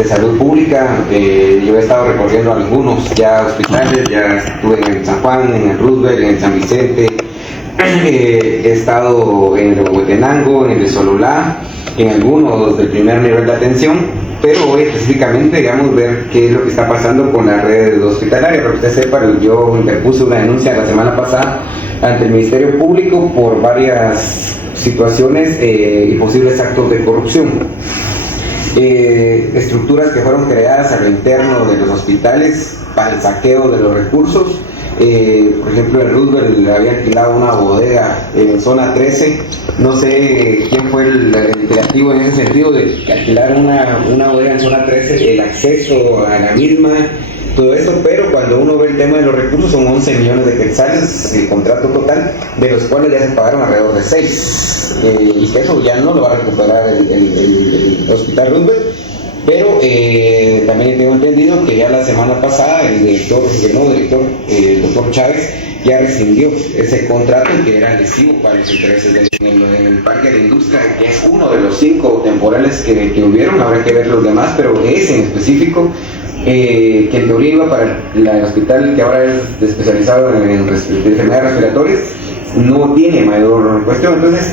de salud pública. Yo he estado recorriendo algunos ya hospitales, ya estuve en San Juan, en el Roosevelt, en San Vicente, he estado en el de Huehuetenango, en el de Sololá, en algunos del primer nivel de atención, pero hoy específicamente, digamos, ver qué es lo que está pasando con la red hospitalaria. Para que usted sepa, yo interpuse una denuncia la semana pasada ante el Ministerio Público por varias situaciones y posibles actos de corrupción. Estructuras que fueron creadas a lo interno de los hospitales para el saqueo de los recursos. Por ejemplo, el Roosevelt le había alquilado una bodega en zona 13. No sé quién fue el creativo en ese sentido de alquilar una bodega en zona 13, el acceso a la misma, todo eso, pero cuando uno ve el tema de los recursos son 11 millones de quetzales el contrato total, de los cuales ya se pagaron alrededor de 6, y que eso ya no lo va a recuperar el Hospital Roosevelt. Pero también tengo entendido que ya la semana pasada el doctor Chávez ya rescindió ese contrato que era lesivo para los intereses en el Parque de la Industria, que es uno de los 5 temporales que hubieron. Habrá que ver los demás, pero ese en específico, que en teoría iba para el hospital que ahora es especializado en enfermedades respiratorias, no tiene mayor cuestión. Entonces,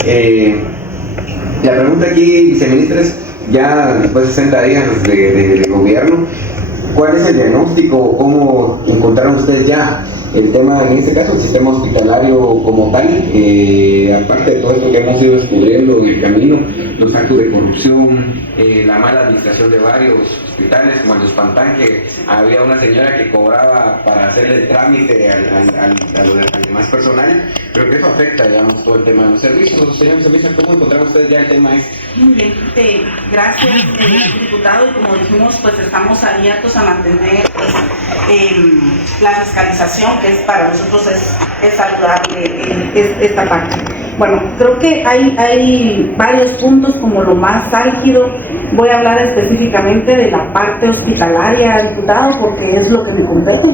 la pregunta aquí, viceministra, es: ya después de 60 días de gobierno, ¿cuál es el diagnóstico? ¿Cómo encontraron ustedes ya el tema, en este caso, el sistema hospitalario como tal? Aparte de todo esto que hemos ido descubriendo en el camino, los actos de corrupción, la mala administración de varios hospitales, como el de Espantán, que había una señora que cobraba para hacer el trámite al demás personal. Creo que eso afecta, digamos, todo el tema de los servicios. Señor viceministra, ¿cómo encontraron ustedes ya el tema este? Muy bien, gracias, diputado. Y como dijimos, pues estamos abiertos a mantener la fiscalización, que es para nosotros es saludable esta parte. Bueno, creo que hay varios puntos como lo más álgido. Voy a hablar específicamente de la parte hospitalaria, diputado, porque es lo que me compete.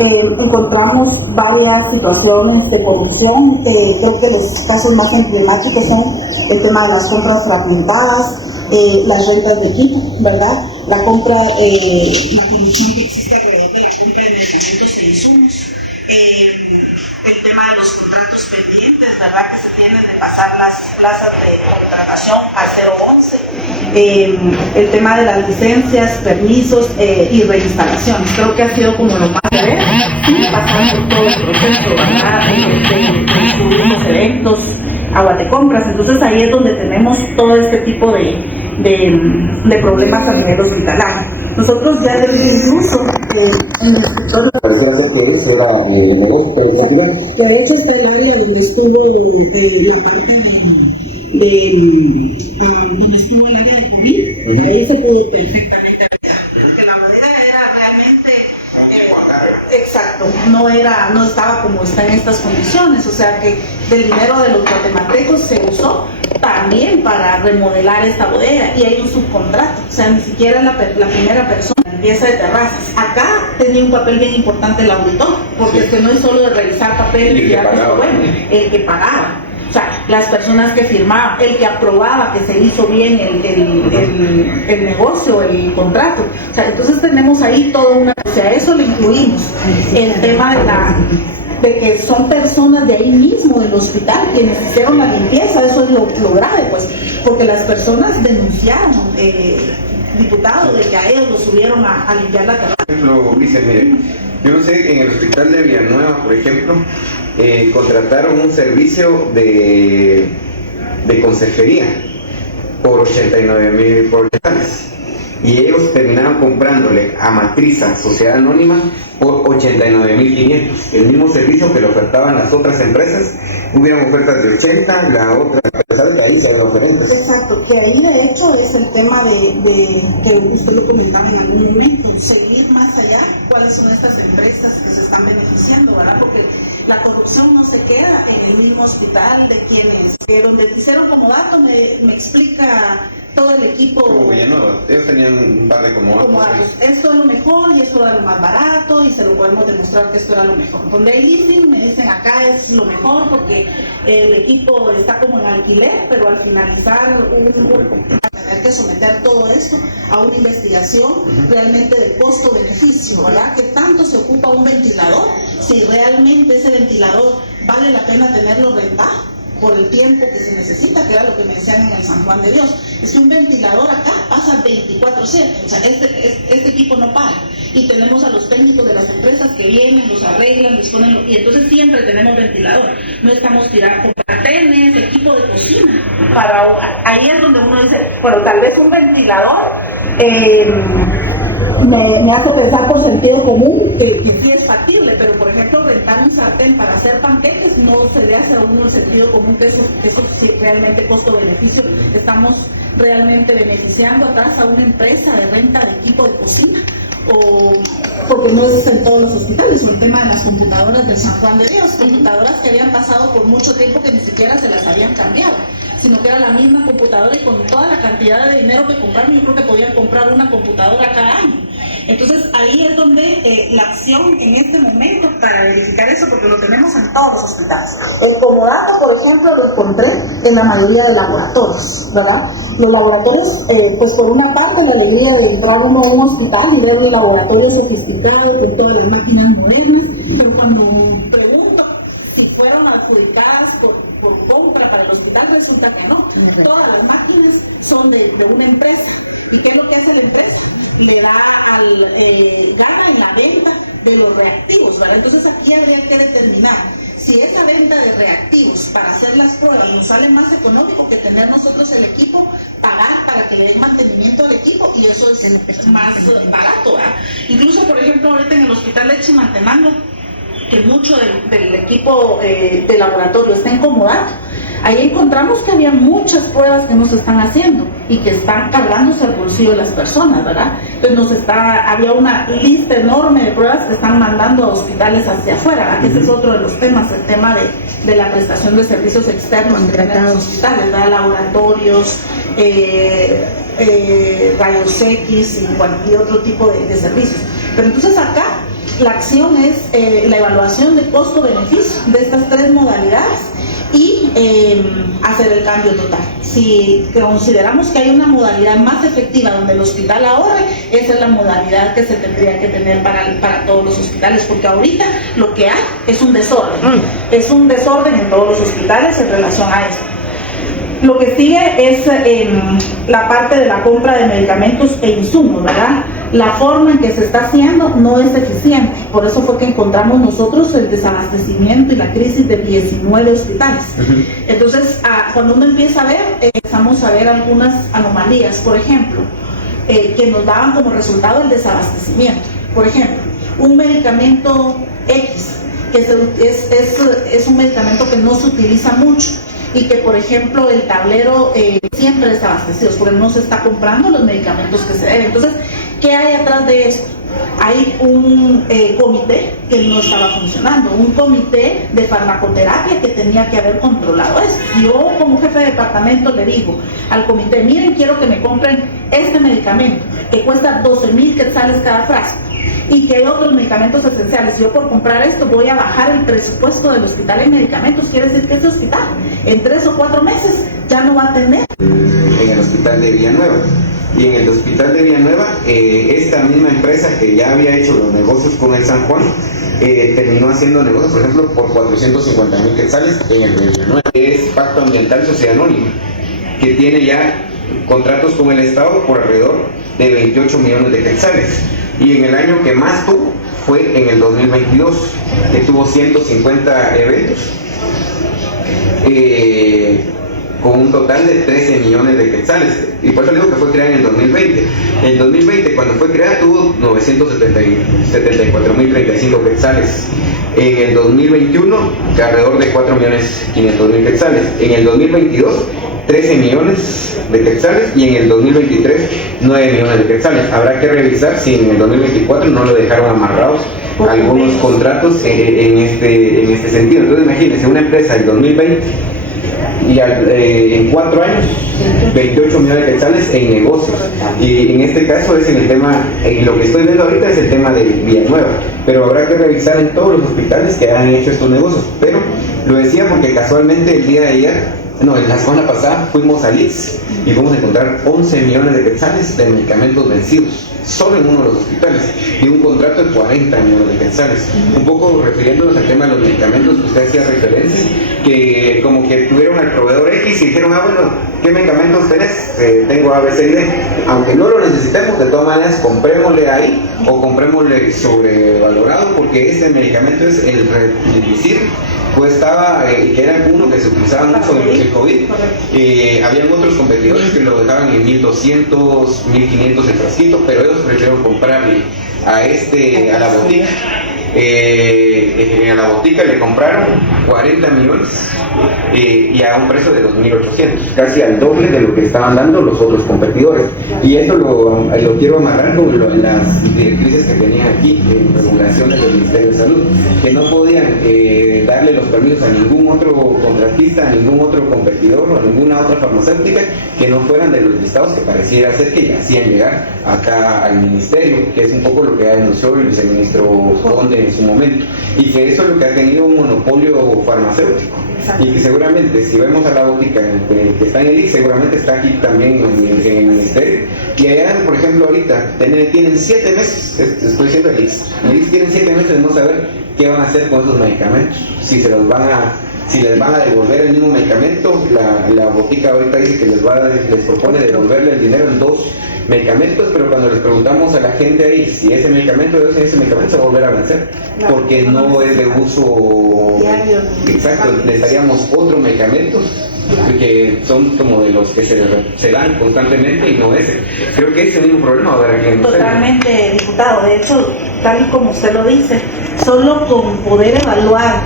Encontramos varias situaciones de corrupción. Creo que los casos más emblemáticos son el tema de las compras fragmentadas, las rentas de equipo, ¿verdad? La corrupción que existe alrededor de la compra de medicamentos e insumos. El tema de los contratos pendientes, ¿verdad?, que se tienen de pasar las plazas de contratación a 011, el tema de las licencias, permisos y reinstalaciones. Creo que ha sido como lo más grave, sin pasar por todo el proceso, ¿verdad?, de los eventos, aguas de compras. Entonces ahí es donde tenemos todo este tipo de problemas a nivel hospitalario. Nosotros ya incluso en el sector que de hecho está el área donde estuvo la parte donde estuvo el área de COVID, ahí se pudo perfectamente aplicar, porque la bodega era realmente exacto, no estaba como está en estas condiciones. O sea que del dinero de los guatemaltecos se usó también para remodelar esta bodega, y hay un subcontrato. O sea, ni siquiera la primera persona, limpieza de terrazas. Acá tenía un papel bien importante el auditor, porque es que no es solo de revisar papeles y ya esto, bueno, el que pagaba. O sea, las personas que firmaban, el que aprobaba que se hizo bien el negocio, el contrato. O sea, entonces tenemos ahí toda una... O sea, eso le incluimos el tema de que son personas de ahí mismo, del hospital, quienes hicieron la limpieza. Eso es lo grave, pues, porque las personas denunciaron, diputado, de que a ellos los subieron a limpiar la terraza. Por ejemplo, dice, mire, yo no sé, en el hospital de Villanueva, por ejemplo, contrataron un servicio de consejería por 89,000 quetzales, y ellos terminaron comprándole a Matriza, Sociedad Anónima, por 89,500, el mismo servicio que le ofertaban las otras empresas. Hubieron ofertas de 80, la otra, a pesar de que ahí se ven oferentes. Exacto, que ahí de hecho es el tema de que usted lo comentaba en algún momento, seguir más allá cuáles son estas empresas que se están beneficiando, ¿verdad? Porque la corrupción no se queda en el mismo hospital de quienes, donde hicieron como dato, me explica todo el equipo. Como Villanueva, ellos tenían un par de como esto es lo mejor y esto era lo más barato, y se lo podemos demostrar que esto era lo mejor. Donde hay leasing me dicen acá es lo mejor porque el equipo está como en alquiler, pero al finalizar tener que someter todo esto a una investigación realmente de costo-beneficio, ¿verdad? ¿Qué tanto se ocupa un ventilador? Si realmente ese ventilador vale la pena tenerlo rentado por el tiempo que se necesita, que era lo que me decían en el San Juan de Dios. Es que un ventilador acá pasa 24/7, o sea, este equipo no para. Y tenemos a los técnicos de las empresas que vienen, los arreglan, los ponen, y entonces siempre tenemos ventilador. No estamos tirando sartenes, equipo de cocina. Ahí es donde uno dice, bueno, tal vez un ventilador me hace pensar por sentido común que sí es factible, pero por ejemplo rentar un sartén para hacer panqueques no se le hace a uno el sentido común que eso sí realmente costo-beneficio. Estamos realmente beneficiando atrás a una empresa de renta de equipo de cocina, o porque no es en todos los hospitales, o el tema de las computadoras del San Juan de Dios, computadoras que habían pasado por mucho tiempo que ni siquiera se las habían cambiado, sino que era la misma computadora, y con toda la cantidad de dinero que compraron, yo creo que podían comprar una computadora cada año. Entonces ahí es donde la acción en este momento para verificar eso, porque lo tenemos en todos los hospitales. El comodato, por ejemplo, lo encontré en la mayoría de laboratorios, ¿verdad? Los laboratorios, pues por una parte la alegría de entrar uno a un hospital y ver un laboratorio sofisticado con todas las máquinas modernas, pero cuando pregunto si fueron adjudicadas por compra para el hospital, resulta que no. Todas las máquinas son de una empresa. ¿Y qué es lo que hace la empresa? Le da gana en la venta de los reactivos, ¿verdad? Entonces aquí habría que determinar si esa venta de reactivos para hacer las pruebas nos sale más económico que tener nosotros el equipo, pagar para que le den mantenimiento al equipo, y eso es más barato, ¿verdad? Incluso, por ejemplo, ahorita en el hospital de Chimaltenango, que mucho del equipo de laboratorio está en comodato, ahí encontramos que había muchas pruebas que no se están haciendo y que están cargándose al bolsillo de las personas, ¿verdad? Entonces había una lista enorme de pruebas que están mandando a hospitales hacia afuera, ¿verdad? Que ese es otro de los temas, el tema de la prestación de servicios externos en los hospitales, ¿verdad? Laboratorios, rayos X y otro tipo de servicios. Pero entonces acá la acción es la evaluación de costo-beneficio de estas tres modalidades y hacer el cambio total. Si consideramos que hay una modalidad más efectiva donde el hospital ahorre, esa es la modalidad que se tendría que tener para todos los hospitales, porque ahorita lo que hay es un desorden. Es un desorden en todos los hospitales en relación a eso. Lo que sigue es la parte de la compra de medicamentos e insumos, ¿verdad? La forma en que se está haciendo no es eficiente, por eso fue que encontramos nosotros el desabastecimiento y la crisis de 19 hospitales. Entonces, cuando uno empieza a ver, empezamos a ver algunas anomalías, por ejemplo, que nos daban como resultado el desabastecimiento. Por ejemplo, un medicamento X, que es un medicamento que no se utiliza mucho, y que, por ejemplo, el tablero siempre está abastecido, porque no se está comprando los medicamentos que se deben. Entonces, ¿qué hay atrás de esto? Hay un comité que no estaba funcionando, un comité de farmacoterapia que tenía que haber controlado esto. Yo, como jefe de departamento, le digo al comité, miren, quiero que me compren este medicamento, que cuesta 12,000 quetzales cada frasco, y que hay otros medicamentos esenciales. Yo, por comprar esto, voy a bajar el presupuesto del hospital en medicamentos. Quiere decir que este hospital en 3 o 4 meses ya no va a tener. En el hospital de Villanueva. Y en el hospital de Villanueva, esta misma empresa que ya había hecho los negocios con el San Juan, terminó haciendo negocios, por ejemplo, por 450,000 quetzales en el de Villanueva. Es Pacto Ambiental Sociedad Anónima, que tiene ya contratos con el Estado por alrededor de 28 millones de quetzales. Y en el año que más tuvo fue en el 2022, que tuvo 150 eventos, con un total de 13 millones de quetzales. Y por eso digo que fue creada en el 2020. En el 2020, cuando fue creada, tuvo 974,035 quetzales. En el 2021, alrededor de 4,500,000 quetzales. En el 2022, 13 millones de quetzales, y en el 2023 9 millones de quetzales. Habrá que revisar si en el 2024 no lo dejaron amarrados algunos contratos en este sentido. Entonces imagínense, una empresa del 2020 y en 4 años 28 millones de quetzales en negocios, y en este caso es en el tema, lo que estoy viendo ahorita es el tema de Villanueva, pero habrá que revisar en todos los hospitales que han hecho estos negocios. Pero lo decía porque casualmente el día de ayer No, la semana pasada fuimos a Lix y fuimos a encontrar 11 millones de quetzales de medicamentos vencidos, solo en uno de los hospitales, y un contrato de 40 millones de quetzales. Un poco refiriéndonos al tema de los medicamentos que usted hacía referencia, que como que tuvieron al proveedor X y dijeron, bueno, ¿qué medicamentos tenés? Tengo A, B, C y D. Aunque no lo necesitemos, de todas maneras, comprémosle ahí o comprémosle sobrevalorado, porque ese medicamento es el Remdesivir, pues estaba, que era uno que se utilizaba mucho en el COVID. Habían otros competidores que lo dejaban en 1200, 1500 el frasquito, pero ellos prefirieron comprarle a la botica. A la botica le compraron 40 millones y a un precio de 2.800, casi al doble de lo que estaban dando los otros competidores. Y esto lo quiero amarrar con las directrices que tenían aquí en regulaciones del Ministerio de Salud, que no podían darle los permisos a ningún otro contratista, a ningún otro competidor o a ninguna otra farmacéutica que no fueran de los listados que pareciera ser que ya hacían llegar acá al ministerio, que es un poco lo que denunció el viceministro Conde en su momento, y que eso es lo que ha tenido un monopolio farmacéutico. Y que seguramente, si vemos a la botica que está en el IX, seguramente está aquí también en el ministerio. Y allá, por ejemplo, ahorita tienen 7 meses, estoy diciendo el IX tienen 7 meses de no saber qué van a hacer con esos medicamentos, si les van a devolver el mismo medicamento. La botica ahorita dice que les propone devolverle el dinero en 2 medicamentos, pero cuando les preguntamos a la gente ahí si ese medicamento se va a volver a vencer, porque no es de uso exacto, necesitaríamos otros medicamentos que son como de los que se dan constantemente y no ese. Creo que ese es el mismo problema ahora que totalmente, diputado. De hecho, tal y como usted lo dice, solo con poder evaluar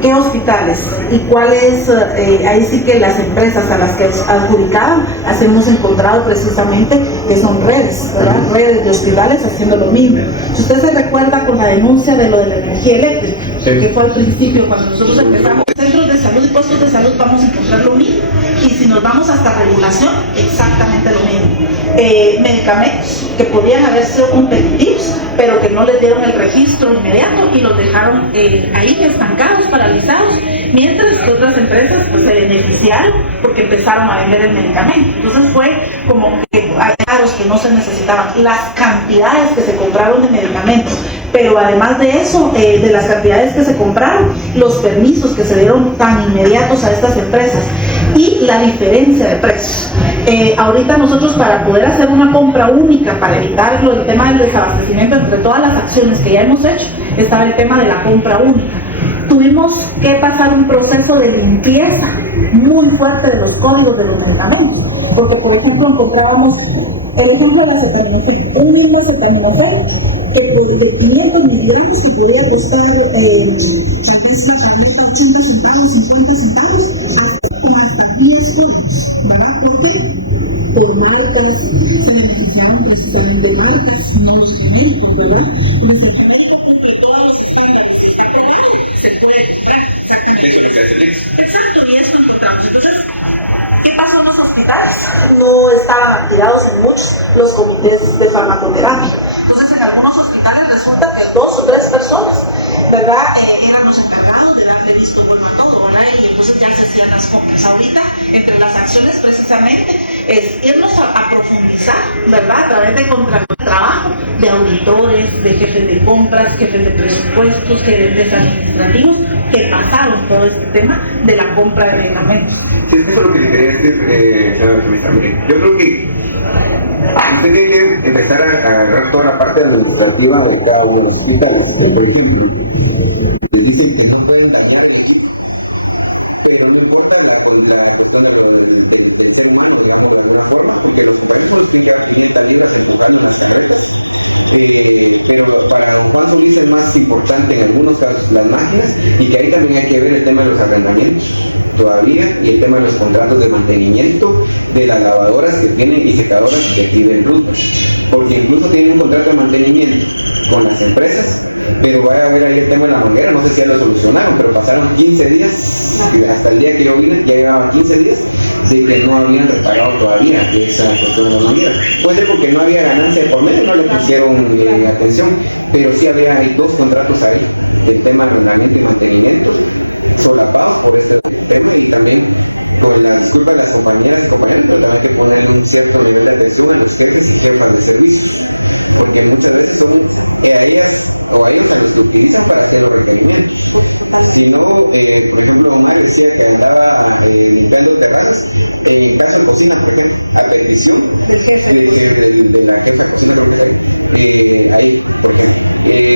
qué hospitales y cuáles, ahí sí que las empresas a las que adjudicaban, las hemos encontrado precisamente que son redes, ¿verdad? Redes de hospitales haciendo lo mismo. Si usted se recuerda con la denuncia de lo de la energía eléctrica, sí, que fue al principio cuando nosotros empezamos, centros de salud y puestos de salud vamos a encontrar lo mismo, y si nos vamos hasta regulación, exactamente lo mismo. Medicamentos que podían haber sido competitivos, pero que no les dieron el registro inmediato y los dejaron ahí estancados, paralizados, mientras que otras empresas pues, se beneficiaron porque empezaron a vender el medicamento. Entonces fue como que claros que no se necesitaban las cantidades que se compraron de medicamentos, pero además de eso, de las cantidades que se compraron, los permisos que se dieron tan inmediatos a estas empresas y la diferencia de precios. Ahorita nosotros, para poder hacer una compra única, para evitar el tema del desabastecimiento, entre todas las acciones que ya hemos hecho, estaba el tema de la compra única. Tuvimos que pasar un proceso de limpieza muy fuerte de los códigos de los medicamentos, porque por ejemplo encontrábamos el ejemplo de la acetaminofén, un mismo acetaminofén que de 500 miligramos que podía costar tal vez la tableta 80 centavos, 50 centavos, hasta 10 cosas, ¿verdad? Porque por marcas se beneficiaron precisamente marcas, no los genéricos, ¿verdad? Los genéricos, porque todos los estándares está cobrado, se puede comprar exactamente. Exacto, y esto encontramos. Entonces, ¿qué pasó en los hospitales? No estaban activados en muchos los comités de farmacoterapia. Entonces, en algunos hospitales resulta que 2 o 3 personas, ¿verdad? Eran los encargados de darle visto bueno a todo, ¿verdad? Y entonces ya se hacían las compras. Ahorita, entre las acciones precisamente, es irnos a profundizar, ¿verdad? A través de trabajo de auditores, de jefes de compras, jefes de presupuestos, jefes administrativos, que pasaron todo este tema de la compra de medicamentos. Sí, eso es lo que le quería decir, señora Sumita. Yo creo que usted tiene que empezar a agarrar toda la parte administrativa de cada uno de los hospitales. Por ejemplo, les dicen que no pueden dañar el equipo, pero no importa la cuestión del ser humano, digamos, de alguna forma, porque les parece que se representan libros que dan las carreras. Pero para Juan Felipe es más importante que algunos planeamos, y que ahí también hay que ver el tema de los arrendamientos, todavía el tema de los contratos de mantenimiento, de la lavadora que tiene y separadora que aquí del grupo. Porque si uno tiene un contrato de mantenimiento con las empresas, en lugar de haber el tema de la manera, no se puede solucionar, porque pasamos 15 días, y al día que lo tiene, ya llevamos 15 días, y no hay ninguna con la ayuda de las compañeras también te ponen un cierto nivel de agresivo en los jefes para el servicio, porque muchas veces son ellas o a ellos los que utilizan para hacer los requerimientos. Si no, por ejemplo, una decía que andaba limpiando terrazas, en casa de cocina, por ejemplo, a petición de la jefa, ahí,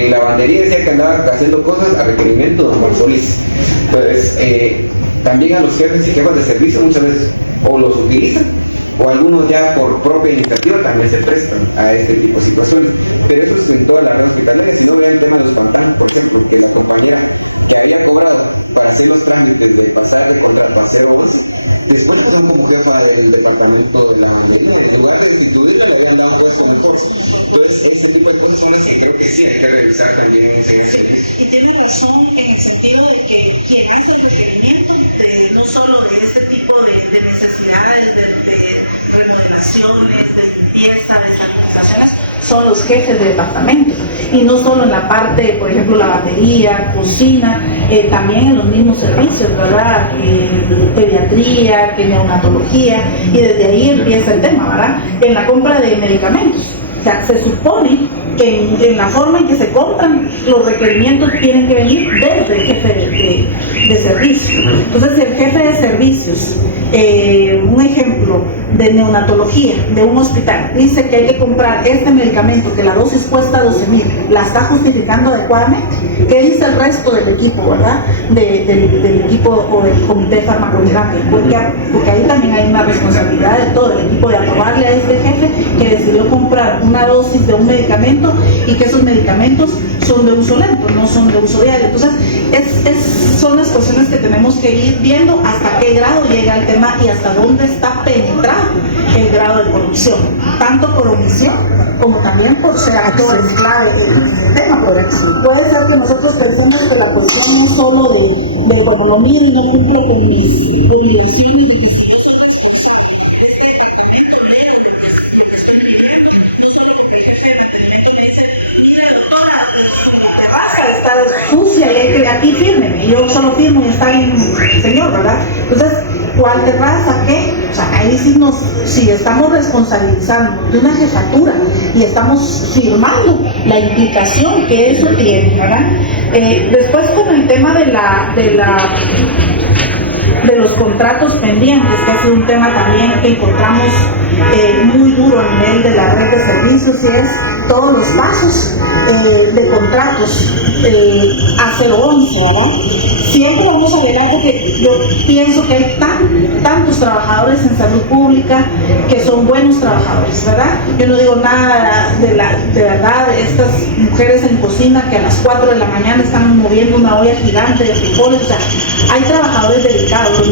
la batería que andaba haciendo cosas de requerimientos de los también ustedes o en un lugar por propia iniciativa también pero esto se toda la red hospitalaria, si no vean el tema de los pantanos, por ejemplo, que la compañía que había cobrado para hacer los trámites de pasar de contrato a 0 más, después podemos mover al departamento de la mayoría, en lugar de instituirla, le habían dado eso a todos. Entonces, ese tipo de cosas creo que sí hay que revisar también ese sentido. Y tiene razón en el sentido de que quien hace el requerimiento, no solo de este tipo de necesidades, de remodelaciones, de limpieza, de sanitizaciones, son los jefes de departamento. Y no solo en la parte, por ejemplo, lavandería, cocina, también en los mismos servicios, ¿verdad? Pediatría, neonatología, y desde ahí empieza el tema, ¿verdad? En la compra de medicamentos. O sea, se supone que en la forma en que se compran, los requerimientos tienen que venir desde el jefe de servicio. Entonces, si el jefe de servicios, un ejemplo de neonatología de un hospital, dice que hay que comprar este medicamento, que la dosis cuesta 12,000, la está justificando adecuadamente, ¿qué dice el resto del equipo, verdad? Del equipo o del comité de farmacoterapia, porque ahí también hay una responsabilidad de todo el equipo de aprobarle a este jefe que decidió comprar una dosis de un medicamento y que esos medicamentos son de uso lento, no son de uso diario. Entonces, son las cuestiones que tenemos que ir viendo hasta qué grado llega el tema y hasta dónde está penetrado el grado de corrupción, tanto por omisión como también por ser actores clave del tema. Puede ser que nosotros pensemos que la cuestión no solo de economía y no cumple con mis obligaciones. Y aquí firme, yo solo firmo y está bien, señor, ¿verdad? Entonces, ¿cuál terraza? ¿Qué? O sea, ahí sí si estamos responsabilizando de una jefatura y estamos firmando la implicación que eso tiene, ¿verdad? Después con el tema de los contratos pendientes, que es un tema también que encontramos muy duro a nivel de la red de servicios, y es todos los pasos de contratos a 011, ¿verdad? Siempre vamos a velar, porque yo pienso que hay tantos trabajadores en salud pública que son buenos trabajadores, ¿verdad? Yo no digo nada de verdad de estas mujeres en cocina que a las 4 de la mañana están moviendo una olla gigante de frijoles. O sea, hay trabajadores dedicados.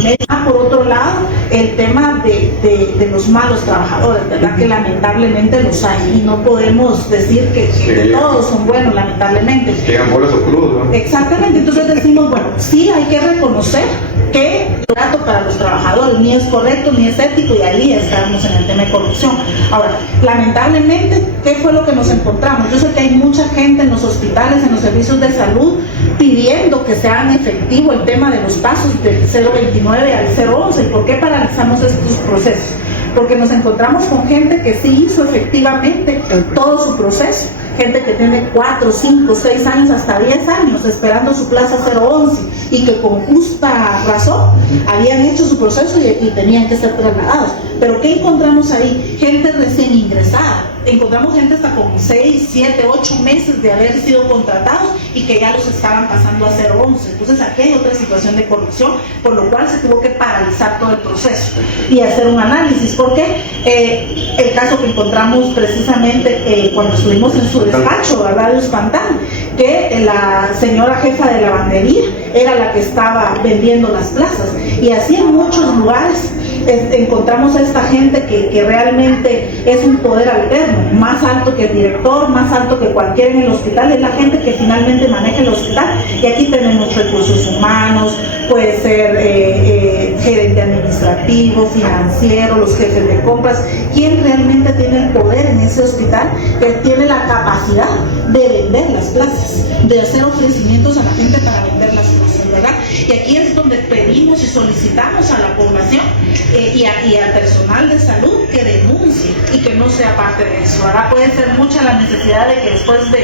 Por otro lado, el tema de los malos trabajadores, ¿verdad? Que lamentablemente los hay, y no podemos decir que todos son buenos, lamentablemente. Llegan bolos o crudos, ¿no? Exactamente. Entonces decimos, bueno, sí hay que reconocer que el trato para los trabajadores ni es correcto ni es ético, y ahí estamos en el tema de corrupción. Ahora, lamentablemente, ¿qué fue lo que nos encontramos? Yo sé que hay mucha gente en los hospitales, en los servicios de salud, pidiendo que se hagan efectivo el tema de los pasos del 029 al 011. ¿Por qué paralizamos estos procesos? Porque nos encontramos con gente que sí hizo efectivamente todo su proceso, gente que tiene 4, 5, 6 años, hasta 10 años esperando su plaza 011, y que con justa razón habían hecho su proceso y tenían que ser trasladados. Pero ¿qué encontramos ahí? Gente recién ingresada. Encontramos gente hasta con 6, 7, 8 meses de haber sido contratados y que ya los estaban pasando a 011. Entonces aquí hay otra situación de corrupción, por lo cual se tuvo que paralizar todo el proceso y hacer un análisis. Porque el caso que encontramos precisamente cuando estuvimos en su despacho, ¿verdad?, de Uspantán, que la señora jefa de lavandería era la que estaba vendiendo las plazas, y así en muchos lugares encontramos a esta gente que realmente es un poder alterno, más alto que el director, más alto que cualquiera en el hospital. Es la gente que finalmente maneja el hospital, y aquí tenemos recursos humanos, puede ser gerente administrativo, financiero, los jefes de compras. ¿Quién realmente tiene el poder en ese hospital? Que tiene la capacidad de vender las plazas, de hacer ofrecimientos a la gente para vender las plazas. ¿verdad? Y aquí es donde pedimos y solicitamos a la población y al personal de salud que denuncie y que no sea parte de eso, ¿verdad? Puede ser mucha la necesidad de que después de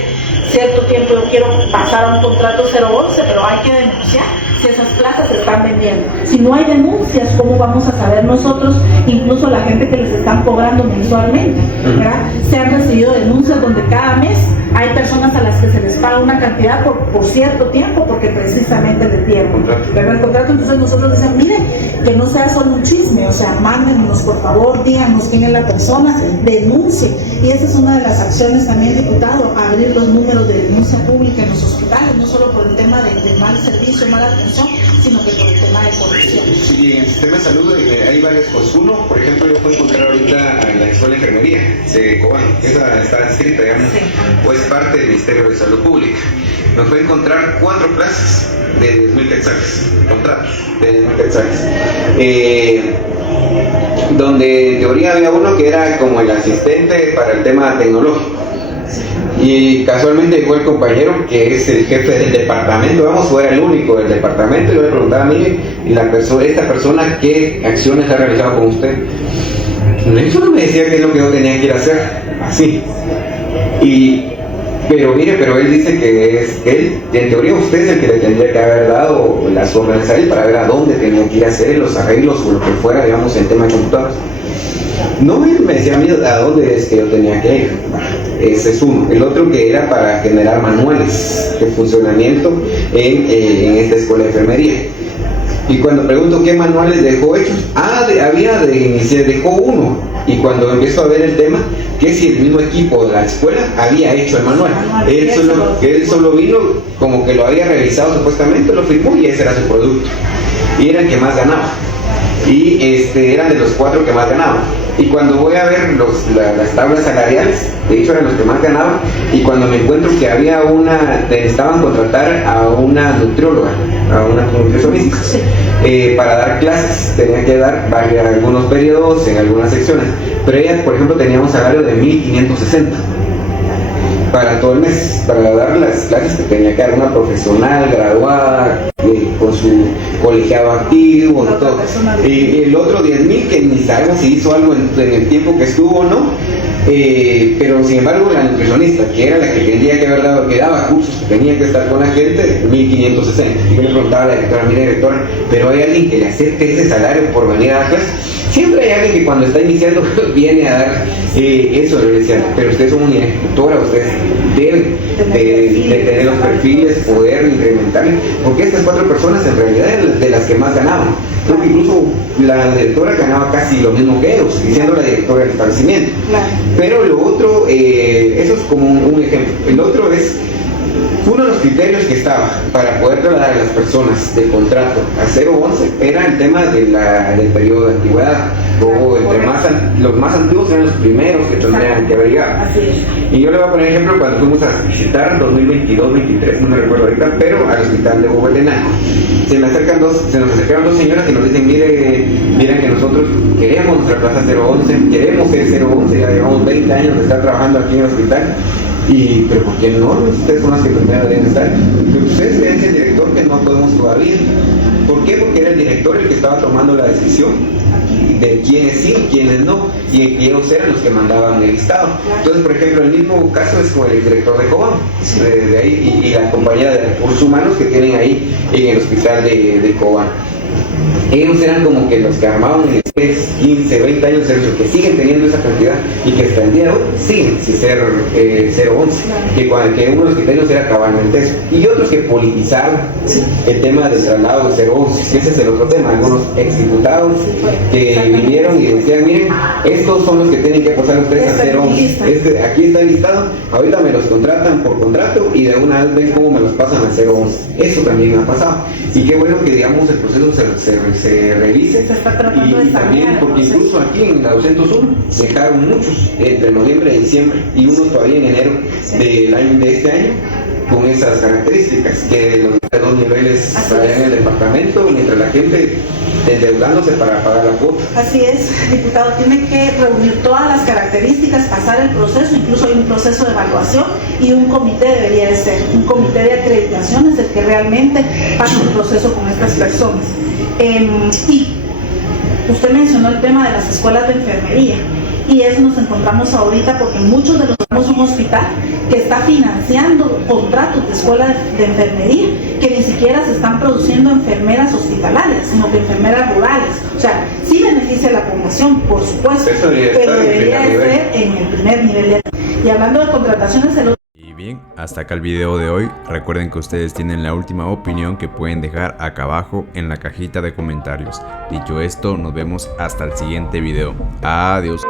cierto tiempo yo quiero pasar a un contrato 011, pero hay que denunciar si esas plazas se están vendiendo. Si no hay denuncias, ¿cómo vamos a saber nosotros, incluso la gente que les están cobrando mensualmente, ¿verdad? Se han recibido denuncias donde cada mes hay personas a las que se les paga una cantidad por cierto tiempo, porque precisamente le tienen, ¿verdad? El contrato. Entonces nosotros decimos, miren, que no sea solo un chisme, o sea, mándenos por favor, díganos quién es la persona, denuncie. Y esa es una de las acciones también, diputado, abrir los números de denuncia pública en los hospitales, no solo por el tema de mal servicio, mala atención, sino que por el tema de corrupción. Sí, en el sistema de salud hay varias cosas. Uno, por ejemplo, yo puedo encontrar ahorita en la escuela de enfermería de Cobán, esa está escrita, digamos, o es parte del Ministerio de Salud Pública. Me puede encontrar 4 plazas de 10.000 quetzales, contratos de 10.000 quetzales. Donde en teoría había uno que era como el asistente para el tema tecnológico. Y casualmente fue el compañero que es el jefe del departamento, vamos, fue el único del departamento. Yo le preguntaba a mí, esta persona, ¿qué acciones ha realizado con usted? Eso no me decía qué es lo que yo tenía que ir a hacer, así. Pero él dice que es él, en teoría usted es el que le tendría que haber dado las órdenes a él para ver a dónde tenía que ir a hacer los arreglos o lo que fuera, digamos, en tema de computadoras. No me decía a mí a dónde es que yo tenía que ir. Ese es uno. El otro que era para generar manuales de funcionamiento en esta escuela de enfermería. Y cuando pregunto qué manuales dejó hechos, dejó uno. Y cuando empiezo a ver el tema, que si el mismo equipo de la escuela había hecho el manual. Él solo vino, como que lo había revisado supuestamente, lo firmó y ese era su producto. Y era el que más ganaba. Y eran de los 4 que más ganaban. Y cuando voy a ver las tablas salariales, de hecho eran los que más ganaban, y cuando me encuentro que había necesitaban contratar a una nutrióloga, a una nutricionista, para dar clases, tenía que dar algunos periodos en algunas secciones, pero ella, por ejemplo, tenía un salario de 1.560 para todo el mes, para dar las clases que tenía que dar una profesional graduada, con su colegiado activo y todo. Y el otro 10.000 que ni sabemos si hizo algo en el tiempo que estuvo o no, pero sin embargo la nutricionista, que era la que tendría que haber dado, que daba cursos, que tenía que estar con la gente, 1.560. Y yo le preguntaba a la directora, mire directora, pero hay alguien que le acepte ese salario por venir a dar clases. Siempre hay alguien que cuando está iniciando viene a dar eso, le decía, pero ustedes son una ejecutora, ustedes deben de tener los perfiles, poder incrementar, porque estas 4 personas en realidad eran de las que más ganaban. Creo que incluso la directora ganaba casi lo mismo que ellos, y siendo la directora del establecimiento. Pero lo otro, eso es como un ejemplo. El otro es uno de los criterios que estaba para poder trasladar a las personas de contrato a 011 era el tema del periodo de antigüedad. Luego, los más antiguos eran los primeros que tendrían que haber llegado. Y yo le voy a poner ejemplo cuando fuimos a visitar 2022-23, no me recuerdo ahorita, pero al hospital de Huehuetenango. Se nos acercaron 2 señoras y nos dicen, miren que nosotros queremos nuestra plaza 011, queremos ser 011, ya llevamos 20 años de estar trabajando aquí en el hospital. Pero ¿por qué no? Ustedes son las que primero deben estar. Pero ustedes ven el director que no podemos todavía. ¿Por qué? Porque era el director el que estaba tomando la decisión de quiénes sí, quiénes no, y ellos eran los que mandaban el listado. Entonces, por ejemplo, el mismo caso es con el director de Cobán, de ahí, y la compañía de recursos humanos que tienen ahí en el hospital de Cobán. Ellos eran como que los que armaban 10, 15, 20 años, los que siguen teniendo esa cantidad y que hasta el día de hoy siguen sin ser 011, que uno de los criterios era cabalmente eso. Y otros que politizaron el tema del traslado de 011, que ese es el otro tema. Algunos exdiputados que vinieron y decían, miren, estos son los que tienen que pasar ustedes a 011. Aquí está el listado, ahorita me los contratan por contrato y de una vez ven cómo me los pasan a 011. Eso también ha pasado. Y qué bueno que, digamos, el proceso se revise. Y también, porque incluso aquí en la 201 dejaron muchos entre noviembre y diciembre, y unos todavía en enero de este año, con esas características, que los dos niveles allá en el departamento, mientras la gente endeudándose para pagar la cuota. Así es, diputado, tiene que reunir todas las características, pasar el proceso, incluso hay un proceso de evaluación y un comité debería de ser, un comité de acreditación es el que realmente pasa el proceso con estas personas. Y usted mencionó el tema de las escuelas de enfermería. Y eso nos encontramos ahorita porque muchos de los tenemos un hospital que está financiando contratos de escuelas de enfermería que ni siquiera se están produciendo enfermeras hospitalarias, sino que enfermeras rurales. O sea, sí beneficia a la población, por supuesto, pero debería ser en el primer nivel. Y hablando de contrataciones, Y bien, hasta acá el video de hoy. Recuerden que ustedes tienen la última opinión que pueden dejar acá abajo en la cajita de comentarios. Dicho esto, nos vemos hasta el siguiente video. Adiós.